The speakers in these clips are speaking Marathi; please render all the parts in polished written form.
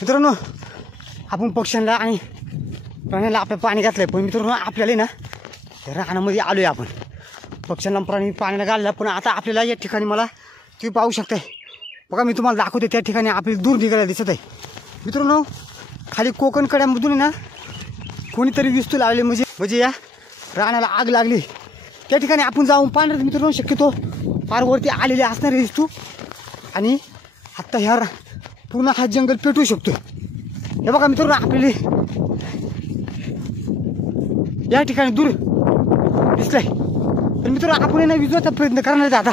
मित्रांनो आपण पक्ष्यांना आणि प्राण्यांना आपलं पाणी घातलंय, पण मित्रांनो आपल्याला ना रानामध्ये आलोय आपण. पक्ष्यांना प्राणी पाण्याला घालला, पण आता आपल्याला या ठिकाणी मला तुम्ही पाहू शकताय बघा, मी तुम्हाला दाखवते. त्या ठिकाणी आपल्याला दूर निघायला दिसत आहे मित्रांनो. खाली कोकण कड्यामधून ना कोणीतरी विस्तू लावले, म्हणजे या रानाला आग लागली. त्या ठिकाणी आपण जाऊन पाहणार मित्रांनो. शक्यतो फार वरती आलेले असणार विस्तू, आणि आत्ता ह्या पूर्ण हा जंगल पेटवू शकतो. हे बघा मित्रांनो, आपल्याला या ठिकाणी दूर दिसलंय. तर मित्रांनो आपण ना विजवायचा प्रयत्न करणार आता.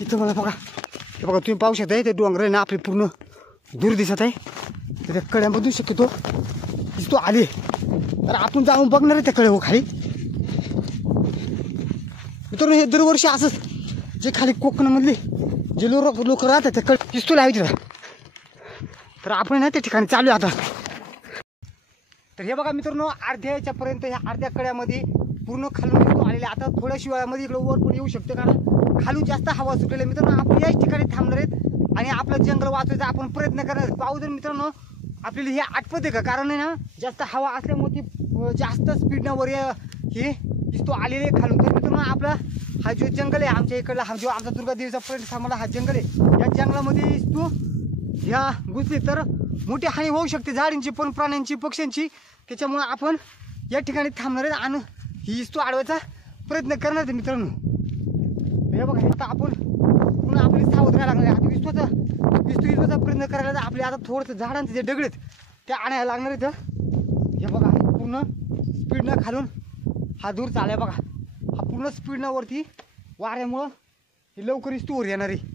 इथं मला बघा, हे बघा तुम्ही पाहू शकता, ते डोंगर ना आपले पूर्ण दूर दिसत आहे. तर त्या कड्यामधून शक्यतो दिसतो आले, तर आपण जाऊन बघणार आहे त्या कड्यावर खाली. मित्रांनो हे दरवर्षी असंच, जे खाली कोकणामधले जे लोक राहतात त्या कडे दिसतो लावायचे. तर आपण ना त्या ठिकाणी चालू आता. तर हे बघा मित्रांनो, अर्ध्याच्या पर्यंत ह्या अर्ध्या कड्यामध्ये पूर्ण खालून दिसतो आलेले. आता थोड्याशा वेळामध्ये इकडे वर पण येऊ शकते, कारण खालून जास्त हवा सुटलेली. मित्रांनो आपण याच ठिकाणी थांबणार आहेत आणि आपलं जंगल वाचवायचा आपण प्रयत्न करणार आहेत. पाहू जर मित्रांनो आपल्याला हे आटपत आहे का, कारण आहे ना जास्त हवा असल्यामुळे ती जास्त स्पीडनं वर हे दिसतो आलेले खालून. तर मित्रांनो आपला हा जो जंगल आहे आमच्या इकडला, हा जो आमचा दुर्गादेवीचा पर्यंत सामाला हा जंगल आहे, या जंगलामध्ये तू ह्या घुसली तर मोठी हानी होऊ शकते झाडांची पण, प्राण्यांची, पक्ष्यांची. त्याच्यामुळे आपण या ठिकाणी थांबणार आहे आणि ही इस्तू अडवायचा प्रयत्न करणार आहे मित्रांनो. हे बघा, आता आपण पुन्हा आपली सावध राहायला लागणार आहे. आता विस्तूचा प्रयत्न करायला आपले आता थोडंसं झाडांचे जे दगड आहेत ते आणायला लागणार आहेत. हे बघा पूर्ण स्पीडनं खालून हा दूर चालाय बघा. हा पूर्ण स्पीडनं वरती वाऱ्यामुळं हे लवकर इस्तू वर येणार आहे.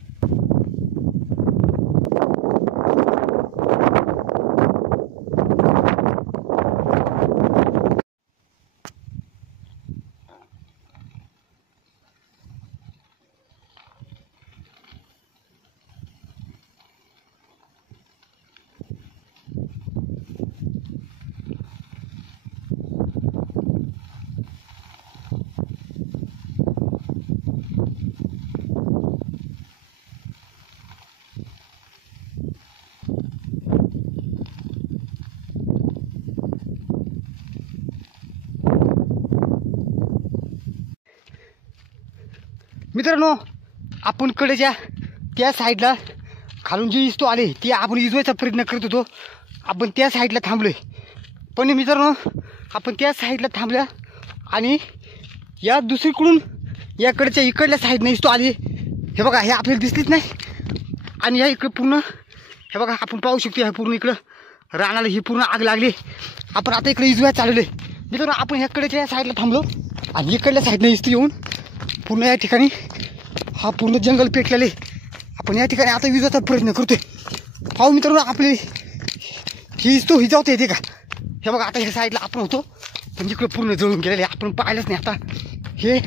मित्रांनो आपण कडेच्या त्या साईडला खालून जी इस्तू आले ती आपण इजवायचा प्रयत्न करत होतो. आपण त्या साईडला थांबलोय, पण मित्रांनो आपण त्या साईडला थांबल्या आणि या दुसरीकडून या कडेच्या इकडल्या साईडने इस्तू आली. हे बघा, हे आपल्याला दिसलीच नाही. आणि या इकडे पूर्ण हे बघा आपण पाहू शकतो, हे पूर्ण इकडं रानाला ही पूर्ण आग लागली. आपण आता इकडे इजवायला चालवले मित्रांनो. आपण ह्या कडेच्या या साईडला थांबलो आणि इकडल्या साईडने इस्तू येऊन पूर्ण या ठिकाणी हा पूर्ण जंगल पेटलेले. आपण या ठिकाणी आता विजाचा प्रयत्न करतोय. पाहू मित्रांनो आपली ही इस्तू हिजावता येते का. हे बघा, आता ह्या साईडला आपण होतो, पण इकडे पूर्ण जळून गेलेले आपण पाहिलंच नाही. आता हे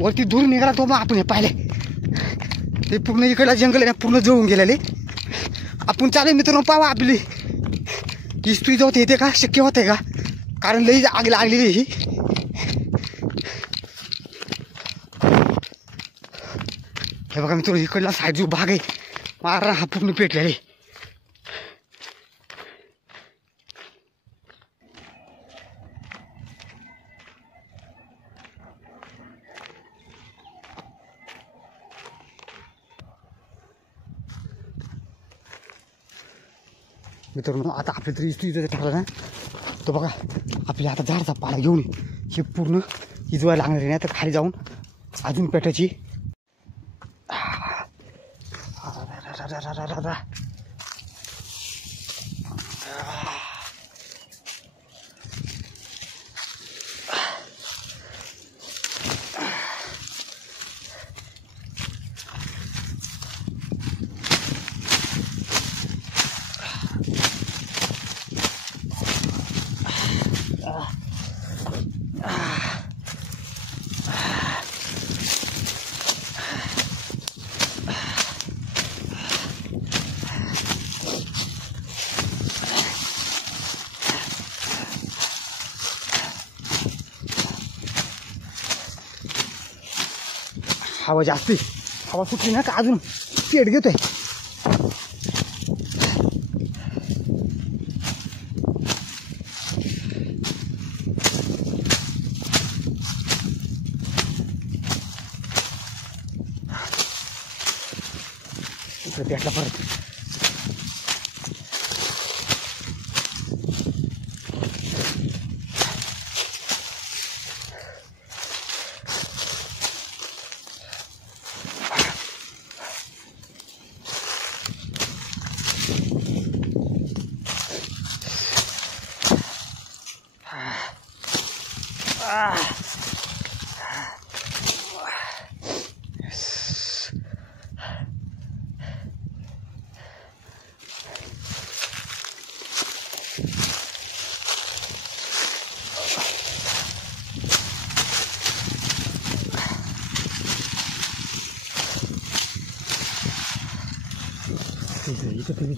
वरती दूर निघाला तो मग आपण हे पाहिले, ते पूर्ण इकडला जंगल आहे पूर्ण जळून गेलेले. आपण चालेल मित्रांनो, पाहा आपली इस्तू हिजावता येते का, शक्य होत आहे का, कारण लई आग लागलेली ही. हे बघा मित्रांनो, इकडला साईड जो भाग आहे मारा हा पूर्ण पेटलेला. मित्रांनो आता आपल्या तरी इस्तू इथं टाकला ना, तो बघा आपल्या आता झाडचा पाला घेऊन हे पूर्ण इजवायला लागणार नाही, तर खाली जाऊन अजून पेटायची. हवा जास्ती हवा सुटली ना का अजून पेट घेतोय. इकडे पेटला परत. इथं तुम्ही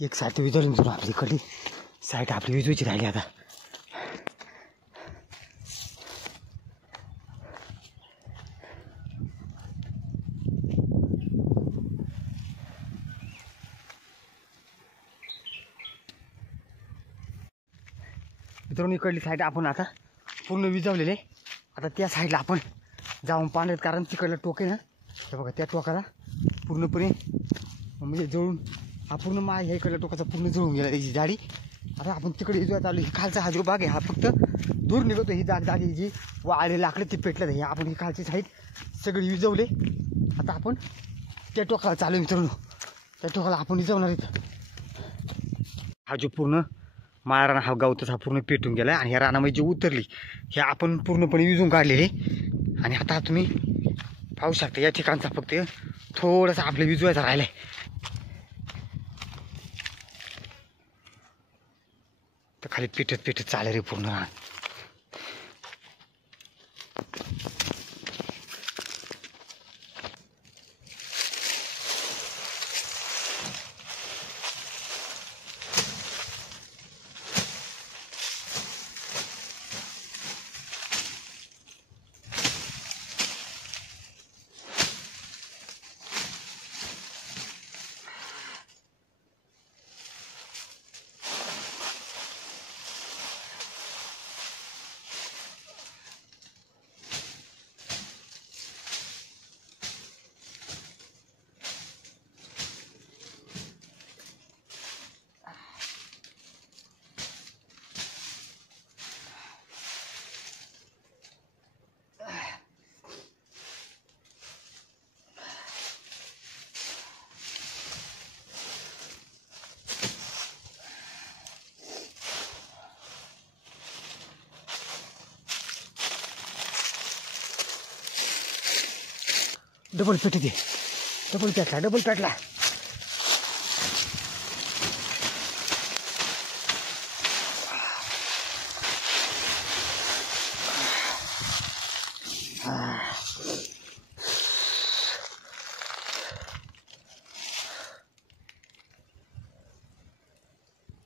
एक साईड तर विजवली तुला आपली इकडली साईड आपली विजवायची राहिली आता. मित्रांनो इकडली साईड आपण आता पूर्ण विजवलेले. आता त्या साईडला आपण जाऊन पाण्यात, कारण तिकडलं टोक आहे ना, हे बघा त्या टोकाला पूर्णपणे म्हणजे जळून हा पूर्ण माळ ह्या इकडल्या टोकाचा पूर्ण जळून गेला त्याची जाडी. आता आपण तिकडे विजवायला आलो. ही खालचा हा जो भाग आहे हा फक्त दूर निघतो. ही जाडी जी वाळे लाकडं ती पेटलं हे आपण ही खालची साईड सगळी विजवले. आता आपण त्या टोकाला चालू मित्रांनो, त्या टोकाला आपण विजवणार इथं. हा जो पूर्ण माळा राणा हा गावतच हा पूर्ण पेटून गेला आणि ह्या रानामध्ये जी उतरली हे आपण पूर्णपणे विजून काढलेले. आणि आता तुम्ही पाहू शकता या ठिकाणचा फक्त थोडासा आपल्या विजवायचा राहिला आहे. तर खाली पेटत पेटत चालेल रे पूर्ण रान. डबल पेटी दे, डबल पेटला, डबल पेटला.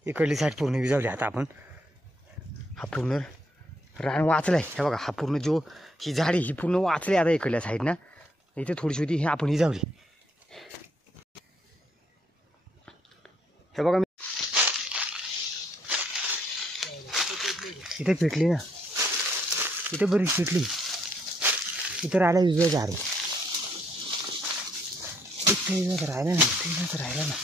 इकडली साईड पूर्ण विजावली. आता आपण हा पूर्ण रान वाचलाय. हे बघा हा पूर्ण जो ही झाडी ही पूर्ण वाचली. आता इकडल्या साईड ना इथे थोडीशी होती, हे आपण विजावली. हे बघा इथे पेटली ना, इथे बरीच पेटली. इथं राहिला विजवायचा अरे, इथे विजवायचा राहिला ना, इथे विजवायचा राहिला ना.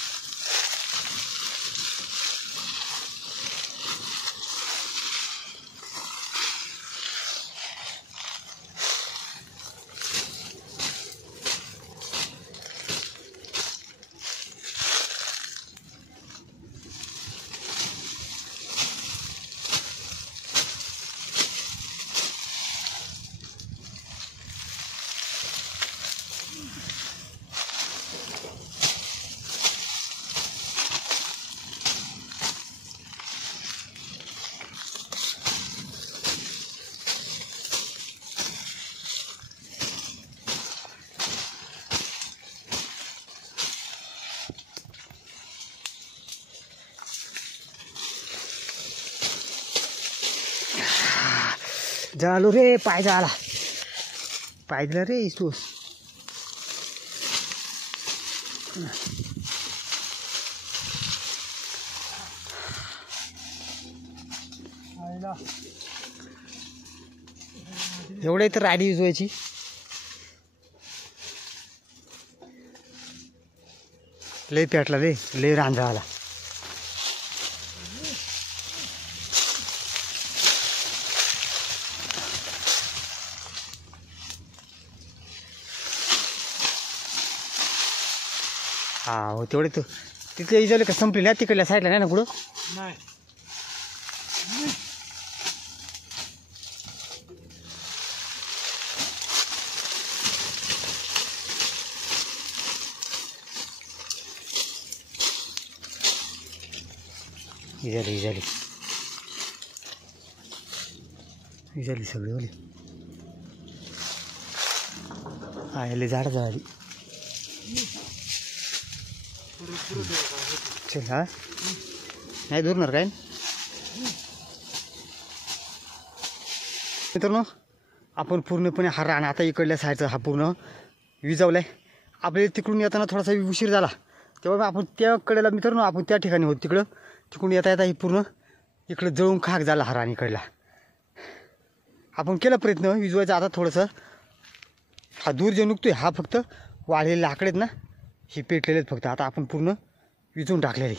जळालो रे, पाय जळाला, पाय दिला रे तू. एवढे तर राडी विजवायची. लय पेटला रे, लय रांजा आला. हा हो तेवढे तू तिथले इजवले का संपले ना, तिकडल्या साईडला नाही ना कुठं. नाही इजली सगळी ओली. हा याला झाड झाली. चल हा नाही दुरणार काय मित्रांनो. आपण पूर्णपणे हा रान आता इकडल्या साईडचा हा पूर्ण विजावलाय. आपल्याला तिकडून येताना थोडासा उशीर झाला, तेव्हा आपण त्या कडेला मित्रांनो आपण त्या ठिकाणी होत. तिकडून येता येता ही पूर्ण इकडं जळून खाक झाला हा रान इकडला. आपण केला प्रयत्न विजवायचा. आता थोडंसं हा दूर जे नुकतोय हा फक्त वाळलेले लाकडेत ना, ही पेटलेले फक्त. आता आपण पूर्ण विजवून टाकलेली.